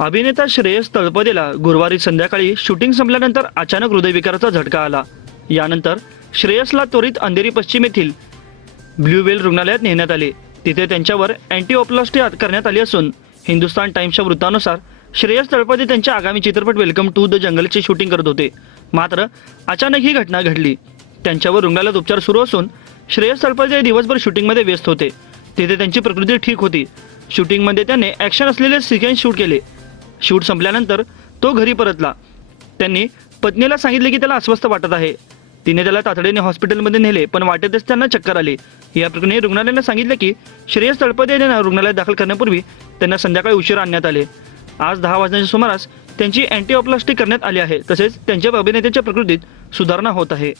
अभिनेता श्रेयस तळपदेला गुरुवारी संध्याकाळी शूटिंग संपल्यानंतर अचानक हृदयविकाराचा झटका आला. यानंतर श्रेयसला त्वरित अंधेरी पश्चिम येथील ब्ल्यूवेल रुग्णालयात नेण्यात आले. तिथे त्यांच्यावर अँटीओप्लास्टी करण्यात आली असून हिंदुस्तान टाइम्सच्या वृत्तानुसार श्रेयस तळपदे त्यांच्या आगामी चित्रपट वेलकम टू द जंगलचे शूटिंग करत होते. मात्र अचानक ही घटना घडली. त्यांच्यावर रुग्णालयात उपचार सुरू असून श्रेयस तळपदे दिवसभर शूटिंगमध्ये व्यस्त होते. तिथे त्यांची प्रकृती ठीक होती. शूटिंगमध्ये त्याने ॲक्शन असलेले सिक्वेन्स शूट केले. शूट संपल्यानंतर तो घरी परतला. त्यांनी पत्नीला सांगितले की त्याला अस्वस्थ वाटत आहे. तिने त्याला तातडीने हॉस्पिटलमध्ये नेले पण वाटेतच त्यांना चक्कर आली. या प्रकरणी रुग्णालयाने सांगितले की श्रेयस तळपदे यांना रुग्णालयात दाखल करण्यापूर्वी त्यांना संध्याकाळी उशीर आणण्यात आले. आज दहा वाजण्याच्या सुमारास त्यांची अँटीऑप्लास्टिक करण्यात आली आहे तसेच त्यांच्या अभिनेत्याच्या प्रकृतीत सुधारणा होत आहे.